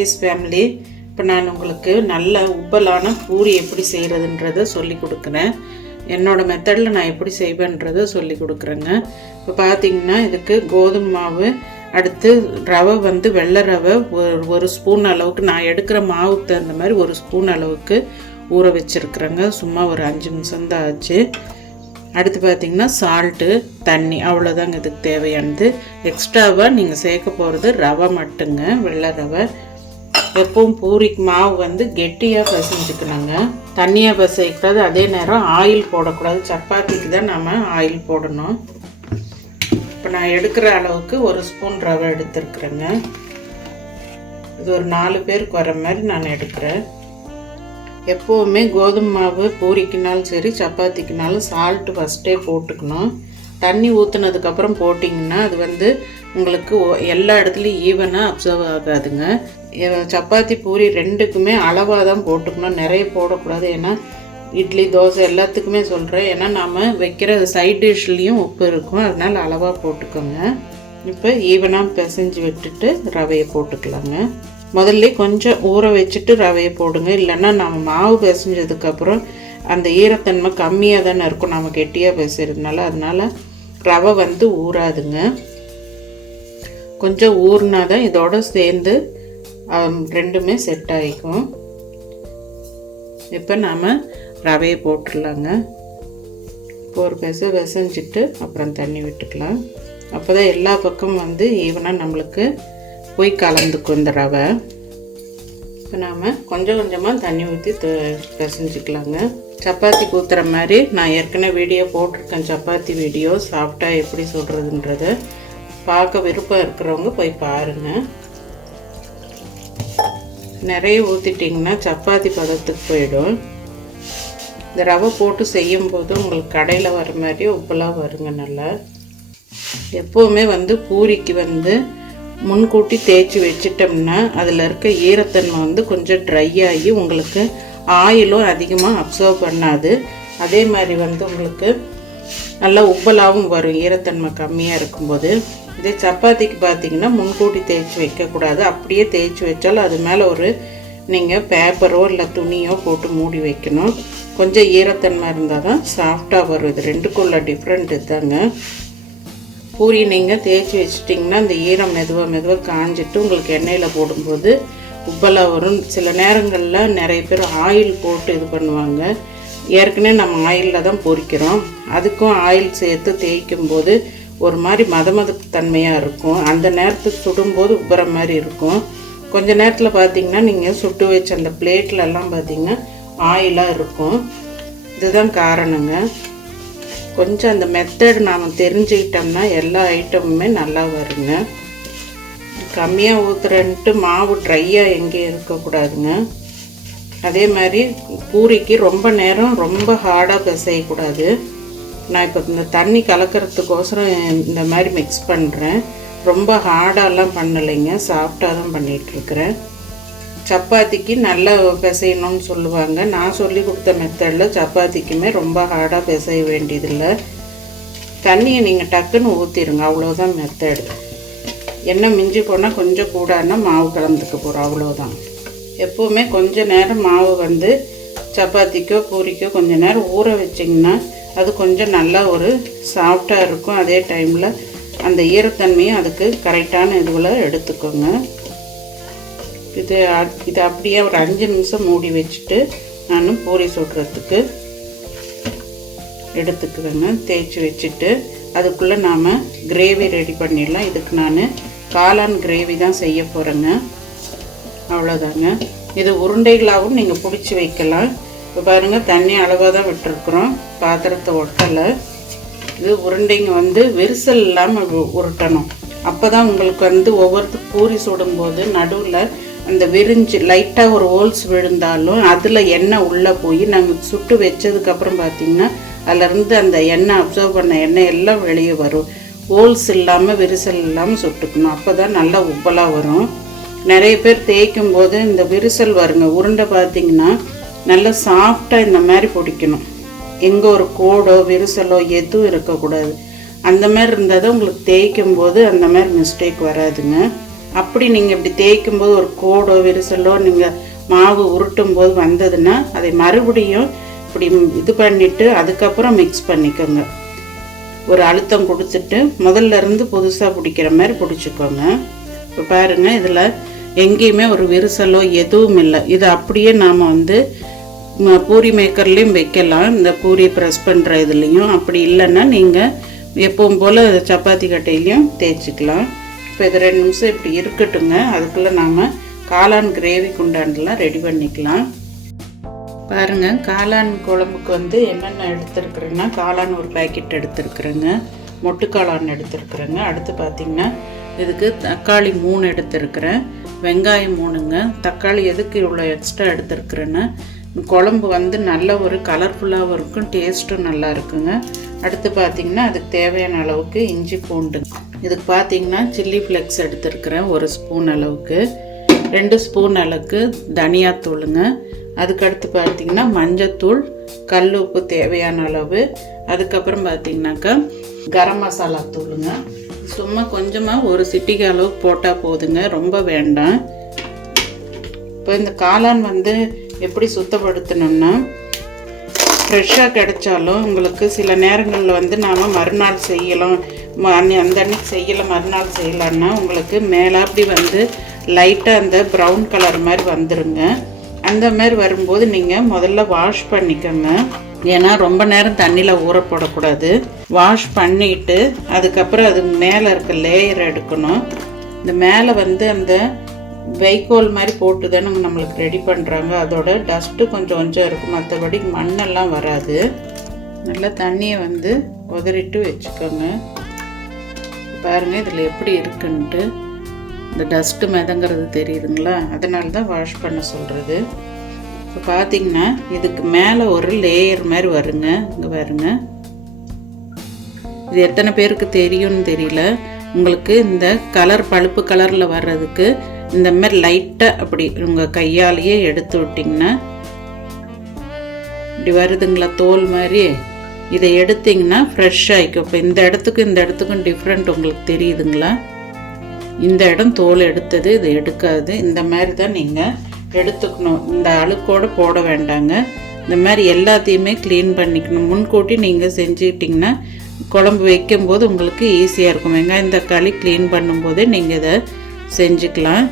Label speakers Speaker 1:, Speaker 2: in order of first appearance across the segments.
Speaker 1: DS family இப்போ நான் உங்களுக்கு நல்ல உப்பலான பூரி எப்படி செய்கிறதுன்றத சொல்லி கொடுக்குறேன். என்னோட மெத்தடில் நான் எப்படி செய்வேன்றதை சொல்லி கொடுக்குறேங்க. இப்போ பார்த்திங்கன்னா இதுக்கு கோதுமை மாவு அடுத்து ரவை வந்து வெள்ளை ரவை ஒரு ஒரு ஸ்பூன் அளவுக்கு நான் எடுக்கிற மாவுக்கு தகுந்த மாதிரி ஒரு ஸ்பூன் அளவுக்கு ஊற வச்சுருக்குறேங்க. சும்மா ஒரு அஞ்சு நிமிஷம் தான் ஆச்சு. அடுத்து பார்த்தீங்கன்னா சால்ட்டு தண்ணி அவ்வளோதாங்க இதுக்கு தேவையானது. எக்ஸ்ட்ராவாக நீங்கள் சேர்க்க போகிறது ரவை மட்டுங்க வெள்ளை ரவை. எப்பவும் பூரிக்கு மாவு வந்து கெட்டியாக பிசைஞ்சுக்கணுங்க. தண்ணியாக பிசைக்கூடாது அதே நேரம் ஆயில் போடக்கூடாது. சப்பாத்திக்கு தான் நம்ம ஆயில் போடணும். இப்போ நான் எடுக்கிற அளவுக்கு ஒரு ஸ்பூன் ரவை எடுத்துருக்குறேங்க. இது ஒரு நாலு பேருக்கு வர மாதிரி நான் எடுக்கிறேன். எப்போவுமே கோதுமை மாவு பூரிக்குனாலும் சரி சப்பாத்திக்குனாலும் சால்ட்டு ஃபஸ்ட்டே போட்டுக்கணும். தண்ணி ஊற்றுனதுக்கப்புறம் போட்டிங்கன்னா அது வந்து உங்களுக்கு ஒ- எல்லா இடத்துலையும் ஈவனாக அப்சர்வ் ஆகாதுங்க. சப்பாத்தி பூரி ரெண்டுக்குமே அளவாக தான் போட்டுக்கணும். நிறைய போடக்கூடாது. ஏன்னா இட்லி தோசை எல்லாத்துக்குமே சொல்கிறேன் ஏன்னா நாம் வைக்கிற சைட் டிஷ்லேயும் உப்பு இருக்கும். அதனால் அளவாக போட்டுக்கோங்க. இப்போ ஈவனாக பிசைஞ்சு விட்டுட்டு ரவையை போட்டுக்கலாங்க. முதல்ல கொஞ்சம் ஊற வச்சுட்டு ரவையை போடுங்க. இல்லைன்னா நம்ம மாவு பிசைஞ்சதுக்கப்புறம் அந்த ஈரத்தன்மை கம்மியாக தானே இருக்கும். நம்ம கெட்டியாக பிசைறதுனால அதனால் ரவை வந்து ஊறாதுங்க. கொஞ்சம் ஊறினா தான் இதோட சேர்ந்து ரெண்டுமே செட் ஆகிக்கும் இப்போ நாம் ரவையை போட்டுடலாங்க. இப்போ ஒரு பெச விசஞ்சிட்டு அப்புறம் தண்ணி விட்டுக்கலாம். அப்போ தான் எல்லா பக்கமும் வந்து ஈவனாக நம்மளுக்கு போய் கலந்துக்கும் இந்த ரவை. இப்போ நாம் கொஞ்சம் கொஞ்சமாக தண்ணி ஊற்றி பிசைஞ்சிக்கலாங்க. சப்பாத்தி ஊற்றுற மாதிரி நான் ஏற்கனவே வீடியோ போட்டிருக்கேன். சப்பாத்தி வீடியோ சாப்பிட்டா எப்படி சொல்கிறதுன்றத பார்க்க விருப்பம் இருக்கிறவங்க போய் பாருங்கள் நிறைய ஊற்றிட்டிங்கன்னா சப்பாத்தி பதத்துக்கு போயிடும். இந்த ரவை போட்டு செய்யும்போது உங்களுக்கு கடையில் வர மாதிரி உப்புலாம் வருங்க நல்லா. எப்போவுமே வந்து பூரிக்கு வந்து முன்கூட்டி தேய்ச்சி வச்சிட்டோம்னா அதில் இருக்க ஈரத்தன்மை வந்து கொஞ்சம் ட்ரை ஆகி உங்களுக்கு ஆயிலும் அதிகமாக அப்சர்வ் பண்ணாது. அதே மாதிரி வந்து உங்களுக்கு நல்லா உப்பலாகவும் வரும் ஈரத்தன்மை கம்மியாக இருக்கும்போது. இதே சப்பாத்திக்கு பார்த்தீங்கன்னா முன்கூட்டி தேய்ச்சி வைக்கக்கூடாது. அப்படியே தேய்ச்சி வச்சாலும் அது மேலே ஒரு நீங்கள் பேப்பரோ இல்லை துணியோ போட்டு மூடி வைக்கணும். கொஞ்சம் ஈரத்தன்மை இருந்தால் தான் சாஃப்டாக வரும். இது ரெண்டுக்குள்ள டிஃப்ரெண்ட் இதுதாங்க பூரி நீங்கள் தேய்ச்சி வச்சிட்டிங்கன்னா அந்த ஈரம் மெதுவாக மெதுவாக காஞ்சிட்டு உங்களுக்கு எண்ணெயில் போடும்போது உப்பலாக வரும். சில நேரங்களில் நிறைய பேர் ஆயில் போட்டு இது பண்ணுவாங்க. ஏற்கனவே நம்ம ஆயிலில் தான் பொரிக்கிறோம் அதுக்கும் ஆயில் சேர்த்து தேய்க்கும் போது ஒரு மாதிரி மத மதப்பு தன்மையாக இருக்கும். அந்த நேரத்துக்கு சுடும்போது உப்புற மாதிரி இருக்கும். கொஞ்ச நேரத்தில் பார்த்தீங்கன்னா நீங்கள் சுட்டு வச்ச அந்த பிளேட்லலாம் பார்த்தீங்கன்னா ஆயிலாக இருக்கும். இதுதான் காரணங்க. கொஞ்சம் அந்த மெத்தட் நாம் தெரிஞ்சுக்கிட்டோம்னா எல்லா ஐட்டமுமே நல்லா வருங்க. கம்மியாக ஊற்றுறன்ட்டு மாவு ட்ரையாக எங்கேயும் இருக்கக்கூடாதுங்க. அதே மாதிரி பூரிக்கு ரொம்ப நேரம் ரொம்ப ஹார்டாக பிசையக்கூடாது. நான் இப்போ இந்த தண்ணி கலக்கிறதுக்கோசரம் இந்த மாதிரி மிக்ஸ் பண்ணுறேன் ரொம்ப ஹார்டாலாம் பண்ணலைங்க. சாஃப்டாக தான் பண்ணிகிட்ருக்கிறேன் சப்பாத்திக்கு நல்லா பிசையணும்னு சொல்லுவாங்க. நான் சொல்லி கொடுத்த மெத்தடில் சப்பாத்திக்குமே ரொம்ப ஹார்டாக பிசைய வேண்டியதில்லை. தண்ணியை நீங்கள் டக்குன்னு ஊற்றிடுங்க அவ்வளோதான் மெத்தடு எண்ணெய் மிஞ்சி போனால் கொஞ்சம் கூடானா மாவு கலந்துக்க போகிறோம் அவ்வளோதான் எப்போவுமே கொஞ்ச நேரம் மாவு வந்து சப்பாத்திக்கோ பூரிக்கோ கொஞ்ச நேரம் ஊற வச்சிங்கன்னா அது கொஞ்சம் நல்லா ஒரு சாஃப்டாக இருக்கும். அதே டைமில் அந்த ஈரத்தன்மையும் அதுக்கு கரெக்டான இதுவில் எடுத்துக்கோங்க. இது இது அப்படியே ஒரு அஞ்சு நிமிஷம் மூடி வச்சுட்டு நான் பூரி சுடுறதுக்கு எடுத்துக்குவேங்க. தேய்ச்சி வச்சுட்டு அதுக்குள்ளே நாம் கிரேவி ரெடி பண்ணிடலாம். இதுக்கு நான் காளான் கிரேவி தான் செய்ய போகிறேங்க அவ்வளோதாங்க இது உருண்டைகளாகவும் நீங்கள் பிடிச்சி வைக்கலாம். இப்போ பாருங்கள் தண்ணி அளவாக தான் விட்டுருக்குறோம். பாத்திரத்தை ஒட்டலை. இது உருண்டைங்க வந்து விரிசல் இல்லாமல் உருட்டணும். அப்போ தான் உங்களுக்கு வந்து ஒவ்வொருத்தர் பூரி சுடும்போது நடுவில் அந்த விரிஞ்சு லைட்டாக ஒரு ஹோல்ஸ் விழுந்தாலும் அதில் எண்ணெய் உள்ளே போய் நாங்கள் சுட்டு வச்சதுக்கப்புறம் பார்த்தீங்கன்னா அதுலேருந்து அந்த எண்ணெய் அப்சர்வ் பண்ண எண்ணெய் எல்லாம் வெளியே வரும். ஹோல்ஸ் இல்லாமல் விரிசல் இல்லாமல் சுட்டுக்கணும். அப்போ தான் நல்லா உப்பலாக வரும். நிறைய பேர் தேய்க்கும் போது இந்த விரிசல் வருங்க. உருண்டை பார்த்தீங்கன்னா நல்லா சாஃப்டாக இந்த மாதிரி பிடிக்கணும். எங்கே ஒரு கோடோ விரிசலோ எதுவும் இருக்கக்கூடாது. அந்த மாதிரி இருந்தால் தான் உங்களுக்கு தேய்க்கும் போது அந்த மாதிரி மிஸ்டேக் வராதுங்க. அப்படி நீங்கள் இப்படி தேய்க்கும் போது ஒரு கோடோ விரிசலோ நீங்கள் மாவு உருட்டும் போது வந்ததுன்னா அதை மறுபடியும் இப்படி இது பண்ணிவிட்டு அதுக்கப்புறம் மிக்ஸ் பண்ணிக்கோங்க. ஒரு அழுத்தம் கொடுத்துட்டு முதல்ல இருந்து புதுசாக பிடிக்கிற மாதிரி பிடிச்சிக்கோங்க. இப்போ பாருங்கள் இதில் எங்கேயுமே ஒரு விரிசலோ எதுவும் இல்லை. இது அப்படியே நாம் வந்து ம- பூரி மேக்கர்லேயும் வைக்கலாம். இந்த பூரி ப்ரெஸ் பண்ணுற இதுலேயும். அப்படி இல்லைன்னா நீங்கள் எப்பவும் போல் சப்பாத்தி கட்டையிலையும் தேய்ச்சிக்கலாம். இப்போ இது ரெண்டு நிமிஷம் இப்படி இருக்கட்டுங்க அதுக்குள்ளே நாம் காளான் கிரேவி குண்டான்லாம் ரெடி பண்ணிக்கலாம். பாருங்கள் காளான் குழம்புக்கு வந்து என்னென்ன எடுத்துருக்குறேன்னா காளான் ஒரு பேக்கெட் எடுத்துருக்குறேங்க. மொட்டு காளான் எடுத்துருக்குறேங்க. அடுத்து பார்த்தீங்கன்னா இதுக்கு தக்காளி மூணு எடுத்துருக்குறேன். வெங்காயம் மூணுங்க. தக்காளி எதுக்கு இவ்வளோ எக்ஸ்ட்ரா எடுத்துருக்குறேன்னா? குழம்பு வந்து நல்ல ஒரு கலர்ஃபுல்லாகவும் இருக்கும் டேஸ்ட்டும் நல்லா இருக்குங்க. அடுத்து பார்த்திங்கன்னா அதுக்கு தேவையான அளவுக்கு இஞ்சி பூண்டு. இதுக்கு பார்த்தீங்கன்னா சில்லி ஃப்ளெக்ஸ் எடுத்துருக்குறேன் ஒரு ஸ்பூன் அளவுக்கு. ரெண்டு ஸ்பூன் அளவுக்கு தனியாத்தூளுங்க. அதுக்கடுத்து பார்த்தீங்கன்னா மஞ்சத்தூள் கல் உப்பு தேவையான அளவு. அதுக்கப்புறம் பார்த்தீங்கன்னாக்கா கரம் மசாலா தூளுங்க. சும்மா கொஞ்சமாக ஒரு சிட்டிக்கு அளவுக்கு போட்டால் போதுங்க. ரொம்ப வேண்டாம். இப்போ இந்த காளான் வந்து எப்படி சுத்தப்படுத்தணும்னா ஃப்ரெஷ்ஷாக கிடைச்சாலும் உங்களுக்கு சில நேரங்களில் வந்து நாம் மறுநாள் செய்யலாம். ம- அன்னி- அந்த அன்னைக்கு செய்யலை மறுநாள் செய்யலான்னா உங்களுக்கு மேலாப்படி வந்து லைட்டாக அந்த ப்ரௌன் கலர் மாதிரி வந்துருங்க. அந்த மாதிரி வரும்போது நீங்கள் முதல்ல வாஷ் பண்ணிக்கோங்க. ஏன்னா ரொம்ப நேரம் தண்ணியில் ஊற போடக்கூடாது. வாஷ் பண்ணிட்டு அதுக்கப்புறம் அது மேலே இருக்க லேயர் எடுக்கணும். இந்த மேலே வந்து அந்த வைக்கோல் மாதிரி போட்டு தானே நம்மளுக்கு ரெடி பண்ணுறாங்க அதோட டஸ்ட்டு கொஞ்சம் கொஞ்சம் இருக்கும். மற்றபடி மண்ணெல்லாம் வராது. நல்லா தண்ணியை வந்து உதறிட்டு வச்சுக்கோங்க. பாருங்கள் இதில் எப்படி இருக்குன்ட்டு. இந்த டஸ்ட்டு மிதங்கிறது தெரியுதுங்களா? அதனால தான் வாஷ் பண்ண சொல்கிறது இப்போ பார்த்தீங்கன்னா இதுக்கு மேலே ஒரு லேயர் மாதிரி வருங்க. இங்கே வருங்க இது எத்தனை பேருக்கு தெரியும்னு தெரியல. உங்களுக்கு இந்த கலர் பழுப்பு கலரில் வர்றதுக்கு இந்த மாதிரி லைட்டாக அப்படி உங்கள் கையாலேயே எடுத்து விட்டிங்கன்னா இப்படி வருதுங்களா தோல் மாதிரி? இதை எடுத்தீங்கன்னா ஃப்ரெஷ் ஆகிக்கும் இப்போ இந்த இடத்துக்கும் இந்த இடத்துக்கும் டிஃப்ரெண்ட் உங்களுக்கு தெரியுதுங்களா? இந்த இடம் தோல் எடுத்தது இது எடுக்காது. இந்த மாதிரி தான் நீங்கள் எடுத்துக்கணும். இந்த அழுக்கோடு போட வேண்டாங்க. இந்த மாதிரி எல்லாத்தையுமே க்ளீன் பண்ணிக்கணும். முன்கூட்டி நீங்கள் செஞ்சுக்கிட்டிங்கன்னா குழம்பு வைக்கும்போது உங்களுக்கு ஈஸியாக இருக்கும். வெங்காயம் தக்காளி க்ளீன் பண்ணும்போதே நீங்கள் இதை செஞ்சுக்கலாம்.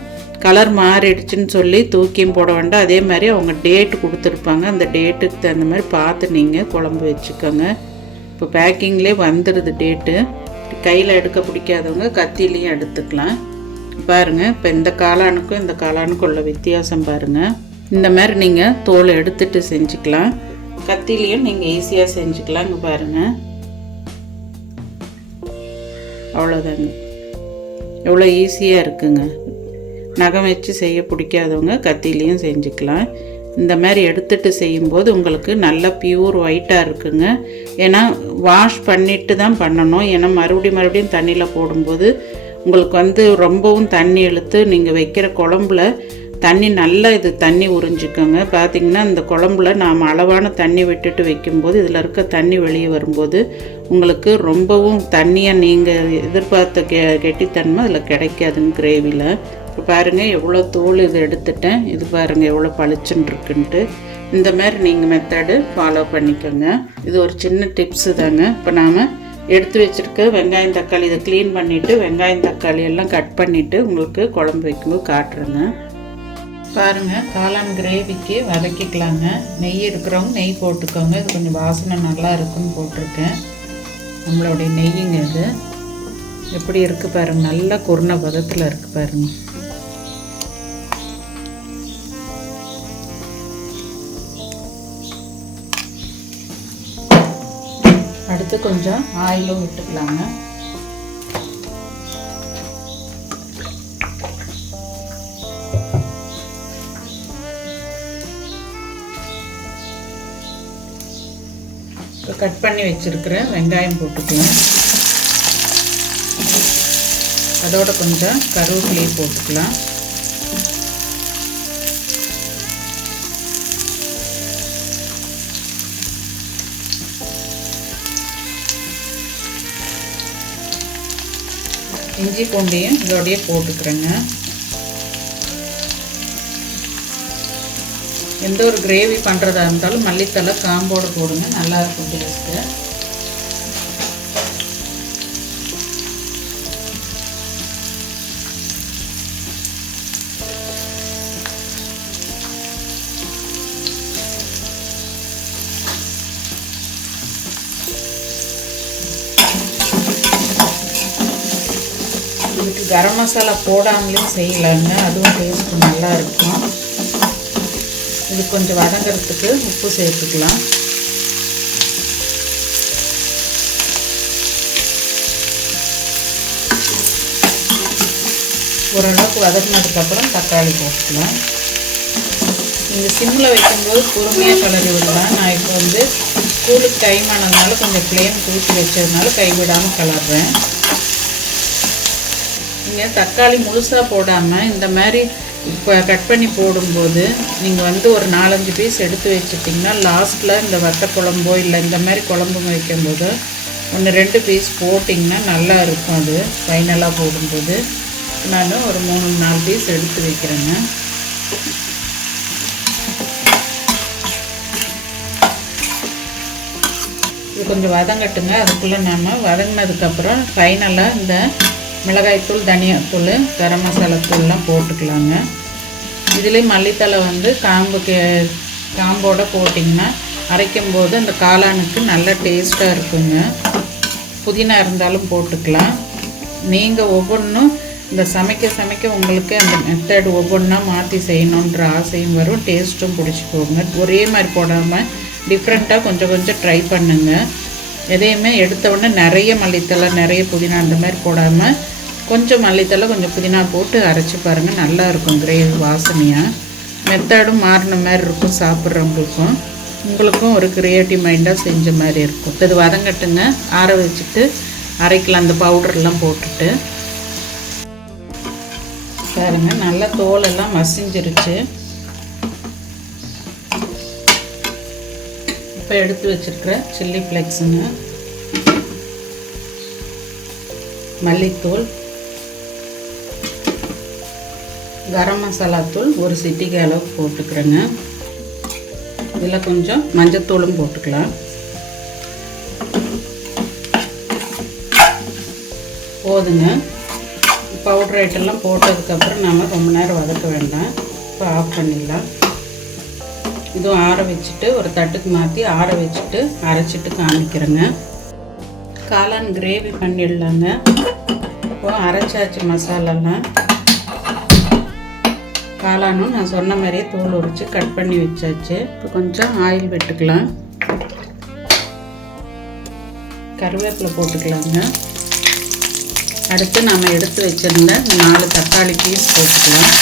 Speaker 1: கலர் மாறிடுச்சுன்னு சொல்லி தூக்கியும் போட வேண்டாம். அதே மாதிரி அவங்க டேட் கொடுத்துருப்பாங்க. அந்த டேட்டுக்கு தகுந்த மாதிரி பார்த்து நீங்கள் குழம்பு வச்சுக்கோங்க. இப்போ பேக்கிங்லேயே வந்துடுது டேட்டு கையில் எடுக்க பிடிக்காதவங்க கத்திலையும் எடுத்துக்கலாம். பாருங்க. இப்போ இந்த காளானுக்கும் இந்த காளானுக்கும் உள்ள வித்தியாசம் பாருங்க. இந்த மாதிரி நீங்கள் தோலை எடுத்துட்டு செஞ்சுக்கலாம். கத்திலையும் நீங்கள் ஈஸியாக செஞ்சுக்கலாம் இங்கே பாருங்க. அவ்வளோதாங்க எவ்வளோ ஈஸியாக இருக்குங்க. நகம் வச்சு செய்ய பிடிக்காதவங்க கத்திலையும் செஞ்சுக்கலாம். இந்த மாதிரி எடுத்துட்டு செய்யும்போது உங்களுக்கு நல்ல பியூர் ஒயிட்டாக இருக்குங்க. ஏன்னா வாஷ் பண்ணிட்டு தான் பண்ணணும். ஏன்னா மறுபடியும் மறுபடியும் தண்ணியில் போடும்போது உங்களுக்கு வந்து ரொம்பவும் தண்ணி இழுத்து நீங்கள் வைக்கிற குழம்புல தண்ணி நல்லா இது தண்ணி உறிஞ்சிக்கோங்க. பார்த்தீங்கன்னா இந்த குழம்புல நாம் அளவான தண்ணி விட்டுட்டு வைக்கும்போது இதில் இருக்க தண்ணி வெளியே வரும்போது உங்களுக்கு ரொம்பவும் தண்ணியை நீங்கள் எதிர்பார்த்த கெ கெட்டித்தன்மை அதில் கிடைக்காதுங்க கிரேவியில் இப்போ பாருங்கள் எவ்வளோ தோல் இது எடுத்துட்டேன். இது பாருங்கள் எவ்வளோ பளிச்சுன்னு இருக்குன்ட்டு. இந்த மாதிரி நீங்கள் மெத்தடு ஃபாலோ பண்ணிக்கோங்க. இது ஒரு சின்ன டிப்ஸு தாங்க. இப்போ நாம் எடுத்து வச்சுருக்க வெங்காயம் தக்காளி இதை க்ளீன் பண்ணிவிட்டு வெங்காயம் தக்காளி எல்லாம் கட் பண்ணிவிட்டு உங்களுக்கு குழம்பு வைக்கும்போது காட்டுறேங்க. பாருங்கள் காளான் கிரேவிக்கு வதக்கிக்கலாங்க. நெய் இருக்கிறவங்க நெய் போட்டுக்கோங்க. இது கொஞ்சம் வாசனை நல்லா இருக்குன்னு போட்டிருக்கேன். நம்மளுடைய நெய்யுங்க இது. எப்படி இருக்குது பாருங்கள் நல்லா குருண பதத்தில் இருக்குது பாருங்கள் அடுத்து கொஞ்சம் ஆயிலும் விட்டுக்கலாங்க. இப்போ கட் பண்ணி வச்சிருக்கிற வெங்காயம் போட்டுக்கலாம். அதோட கொஞ்சம் கருவேப்பிலையை போட்டுக்கலாம். இஞ்சி பூண்டையும் இதோடைய போட்டுக்கிறேங்க. எந்த ஒரு கிரேவி பண்ணுறதா இருந்தாலும் மல்லித்தலை காம்போடு போடுங்க. நல்லாயிருக்கும் டேஸ்ட்டு இதுக்கு கரம் மசாலா போடாமலே செய்யலாங்க. அதுவும் டேஸ்ட் நல்லா இருக்கும். இது கொஞ்சம் வதங்கிறதுக்கு உப்பு சேர்த்துக்கலாம். ஓரளவுக்கு வதக்கினதுக்கப்புறம் தக்காளி போட்டுக்கலாம். நீங்கள் சிம்மில் வைக்கும்போது பொறுமையாக கிளறி விடலாம். நான் இப்போ வந்து ஸ்கூலுக்கு டைம் ஆனதுனால கொஞ்சம் ஃப்ளேம் தூக்கி வச்சதுனால கைவிடாமல் கிளறேன் நீங்கள் தக்காளி முழுசாக போடாமல் இந்த மாதிரி இப்போ கட் பண்ணி போடும்போது நீங்கள் வந்து ஒரு நாலஞ்சு பீஸ் எடுத்து வச்சுட்டிங்கன்னா லாஸ்ட்டில் இந்த வத்த குழம்போ இல்லை இந்த மாதிரி குழம்பு வைக்கும்போது ஒன்று ரெண்டு பீஸ் போட்டிங்கன்னா நல்லா இருக்கும் அது ஃபைனலாக போடும்போது. நான் ஒரு மூணு நாலு பீஸ் எடுத்து வைக்கிறேங்க. இது கொஞ்சம் வதங்கட்டுங்க. அதுக்குள்ளே நாம் வதங்கினதுக்கப்புறம் ஃபைனலாக இந்த மிளகாய்த்தூள் தனியாத்தூள் கரம் மசாலா தூள்லாம் போட்டுக்கலாங்க. இதுலேயும் மல்லித்தலை வந்து காம்பு கே காம்போடு போட்டிங்கன்னா அரைக்கும் போது அந்த காளானுக்கு நல்ல டேஸ்ட்டாக இருக்குங்க. புதினா இருந்தாலும் போட்டுக்கலாம். நீங்கள் ஒவ்வொன்றும் இந்த சமைக்க சமைக்க உங்களுக்கு அந்த மெத்தட் ஒவ்வொன்றா மாற்றி செய்யணுன்ற ஆசையும் வரும். டேஸ்ட்டும் பிடிச்சிக்கோங்க. ஒரே மாதிரி போடாமல் டிஃப்ரெண்ட்டாக கொஞ்சம் கொஞ்சம் ட்ரை பண்ணுங்கள் எதையுமே எடுத்த உடனே நிறைய மல்லித்தலை நிறைய புதினா அந்த மாதிரி போடாமல் கொஞ்சம் மல்லித்தலை கொஞ்சம் புதினா போட்டு அரைச்சி பாருங்கள் நல்லாயிருக்கும் கிரேவி வாசனையாக மெத்தடும் மாறின மாதிரி இருக்கும் சாப்பிட்றவங்களுக்கும். உங்களுக்கும் ஒரு க்ரியேட்டிவ் மைண்டாக செஞ்ச மாதிரி இருக்கும். இது வதங்கட்டுங்க. ஆற வச்சுட்டு அரைக்கலாம். அந்த பவுடர்லாம் போட்டுட்டு. பாருங்கள் நல்லா தோலெல்லாம் மசிஞ்சிருச்சு. இப்போ எடுத்து வச்சுருக்கிற சில்லி ஃப்ளெக்ஸுங்க. மல்லித்தூள். கரம் மசாலா தூள் ஒரு சிட்டிகை அளவுக்கு போட்டுக்கிறேங்க. இதில் கொஞ்சம் மஞ்சத்தூளும் போட்டுக்கலாம். போதுங்க. பவுடர் ஐட்டெல்லாம் போட்டதுக்கப்புறம் நாம் ரொம்ப நேரம் வதக்க வேண்டாம். இப்போ ஆஃப் பண்ணிடலாம். இதுவும் ஆற வச்சுட்டு ஒரு தட்டுக்கு மாற்றி ஆற வச்சுட்டு அரைச்சிட்டு காமிக்கிறேங்க. காளான் கிரேவி பண்ணிடலாங்க. இப்போ அரைச்சாச்சு மசாலாலாம். காளானும் நான் சொன்ன மாதிரியே தோல் உரித்து கட் பண்ணி வச்சாச்சு. இப்போ கொஞ்சம் ஆயில் விட்டுக்கலாம். கருவேப்பிலை போட்டுக்கலாங்க. அடுத்து நாம் எடுத்து வச்சிருந்த நாலு தக்காளி பீஸ் போட்டுக்கலாம்.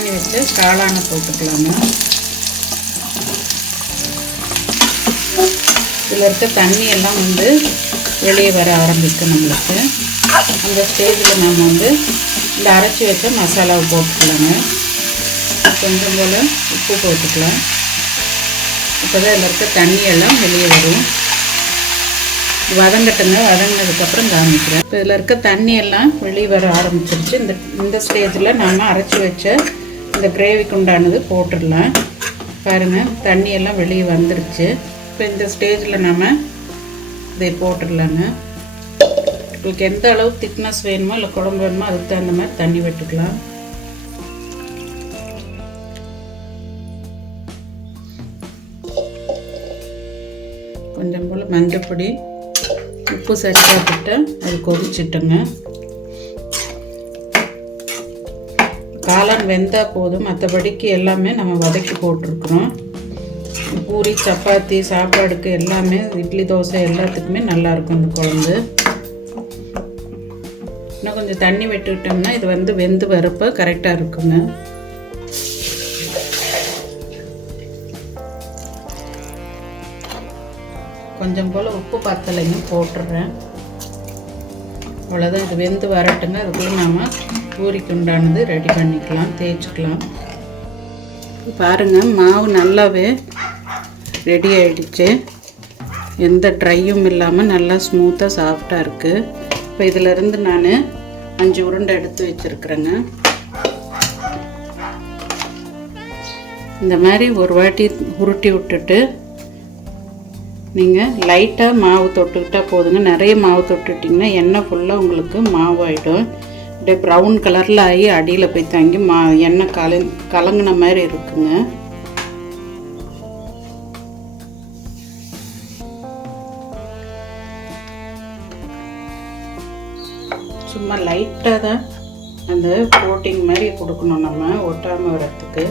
Speaker 1: கட் வச்சு காளானை போட்டுக்கலாங்க இதில் இருக்க தண்ணி எல்லாம் வந்து வெளியே வர ஆரம்பிக்கும் நம்மளுக்கு. அந்த ஸ்டேஜில் நம்ம வந்து இந்த அரைச்சி வச்ச மசாலாவை போட்டுக்கலாங்க. கொஞ்சம் போல் உப்பு போட்டுக்கலாம். இப்போ தான் இதில் இருக்க தண்ணியெல்லாம் வெளியே வரும். வதங்கட்டுங்க. வதங்கினதுக்கப்புறம் காமிக்கிறேன். இப்போ இதில் இருக்க தண்ணியெல்லாம் வெளியே வர ஆரம்பிச்சிருச்சு. இந்த இந்த ஸ்டேஜில் நாம் அரைச்சி வச்ச இந்த கிரேவிக்கு உண்டானது போட்டுடலாம். பாருங்கள் தண்ணியெல்லாம் வெளியே வந்துருச்சு. இப்போ இந்த ஸ்டேஜில் நம்ம இதை போட்டுடலாங்க. உங்களுக்கு எந்த அளவு திக்னஸ் வேணுமோ இல்லை குழம்பு வேணுமோ அதுக்கு தகுந்த மாதிரி தண்ணி விட்டுக்கலாம். கொஞ்சம் போல் மஞ்சப்பொடி உப்பு சரி பார்த்துட்டு அது கொதிச்சுட்டுங்க. காளான் வெந்தால் போதும். மற்றபடிக்கு எல்லாமே நம்ம வதக்கி போட்டிருக்கிறோம். பூரி சப்பாத்தி சாப்பாடுக்கு எல்லாமே இட்லி தோசை எல்லாத்துக்குமே நல்லாயிருக்கும் இந்த குழம்பு. இன்னும் கொஞ்சம் தண்ணி விட்டுக்கிட்டோம்னா இது வந்து வெந்து வரப்போ கரெக்டாக இருக்குங்க. கொஞ்சம் போல் உப்பு பத்தலைங்க போட்டுடுறேன் அவ்வளோதான் இது வெந்து வரட்டுங்க. அதுக்குள்ளே நாம் பூரிக்கு உண்டானது ரெடி பண்ணிக்கலாம் தேய்ச்சிக்கலாம். பாருங்கள் மாவு நல்லாவே ரெடி ஆயிடுச்சு. எந்த ட்ரையும் இல்லாமல் நல்லா ஸ்மூத்தாக சாஃப்டாக இருக்குது இப்போ இதிலிருந்து நான் அஞ்சு உருண்டை எடுத்து வச்சுருக்குறேங்க. இந்த மாதிரி ஒரு வாட்டி உருட்டி விட்டுட்டு நீங்கள் லைட்டாக மாவு தொட்டுக்கிட்டால் போதுங்க. நிறைய மாவு தொட்டுட்டிங்கன்னா எண்ணெய் ஃபுல்லாக உங்களுக்கு மாவு ஆகிடும் அப்படியே ப்ரௌன் கலரில் ஆகி அடியில் போய் தங்கி மா எண்ணெய் கல கலங்கின மாதிரி இருக்குங்க. சும்மா லைட்டாக தான் அந்த கோட்டிங் மாதிரி கொடுக்கணும் நம்ம ஒட்டாமல் வரத்துக்கு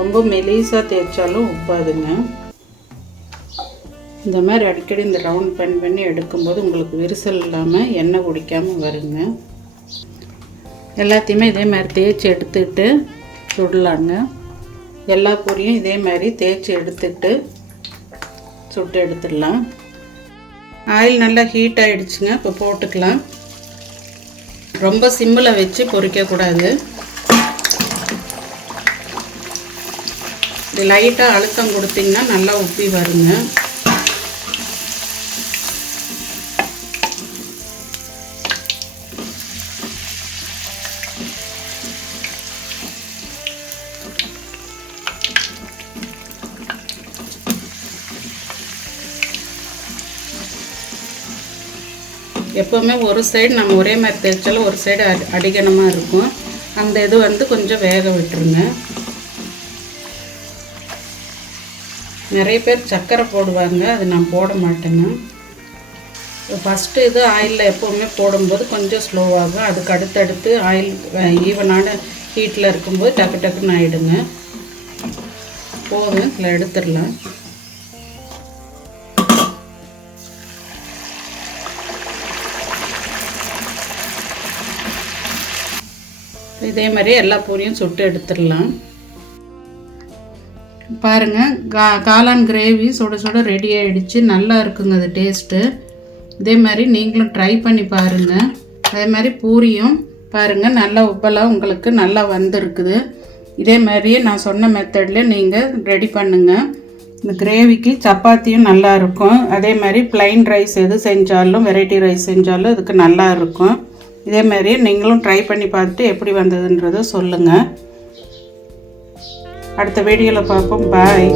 Speaker 1: ரொம்ப மெலிசாக தேய்ச்சாலும் உப்பாதுங்க. இந்த மாதிரி அடிக்கடி இந்த ரவுண்ட் பண்ணி பண்ணி எடுக்கும்போது உங்களுக்கு விரிசல் இல்லாமல் எண்ணெய் குடிக்காமல் வருங்க. எல்லாத்தையுமே இதே மாதிரி தேய்ச்சி எடுத்துக்கிட்டு சுடலாங்க. எல்லா பொரியும் இதே மாதிரி தேய்ச்சி எடுத்துக்கிட்டு சுட்டு எடுத்துடலாம். ஆயில் நல்லா ஹீட் ஆகிடுச்சுங்க இப்போ போட்டுக்கலாம். ரொம்ப சிம்மில் வச்சு பொரிக்கக்கூடாது இது லைட்டாக அழுத்தம் கொடுத்தீங்கன்னா நல்லா உப்பி வருங்க. எப்போவுமே ஒரு சைடு நம்ம ஒரே மாதிரி தேய்ச்சாலும் ஒரு சைடு அடி அடிகனமாக இருக்கும். அந்த இது வந்து கொஞ்சம் வேக விட்டுருங்க. நிறைய பேர் சர்க்கரை போடுவாங்க அது நான் போட மாட்டேங்க. ஃபஸ்ட்டு இது ஆயிலில் எப்போவுமே போடும்போது கொஞ்சம் ஸ்லோவாகும் அதுக்கு அடுத்தடுத்து ஆயில் ஈவனான ஹீட்டில் இருக்கும்போது டக்கு டக்குன்னு ஆகிடுங்க போதும் இல்லை எடுத்துடலாம். இதே மாதிரி எல்லா பூரியும் சுட்டு எடுத்துடலாம். பாருங்கள் கா காளான் கிரேவி சுட சுட ரெடி ஆகிடுச்சு நல்லா இருக்குங்க அது டேஸ்ட்டு இதே மாதிரி நீங்களும் ட்ரை பண்ணி பாருங்கள் அதே மாதிரி பூரியும் பாருங்கள் நல்லா உப்பெல்லாம் உங்களுக்கு நல்லா வந்திருக்குது. இதே மாதிரியே நான் சொன்ன மெத்தடில் நீங்கள் ரெடி பண்ணுங்கள் இந்த கிரேவிக்கு சப்பாத்தியும் நல்லா இருக்கும். அதே மாதிரி ப்ளைன் ரைஸ் எது செஞ்சாலும் வெரைட்டி ரைஸ் செஞ்சாலும் இதுக்கு நல்லா இருக்கும். இதே மாதிரி நீங்களும் ட்ரை பண்ணி பார்த்துட்டு எப்படி வந்ததுன்றதை சொல்லுங்கள் அடுத்த வீடியோவில் பார்ப்போம். பாய்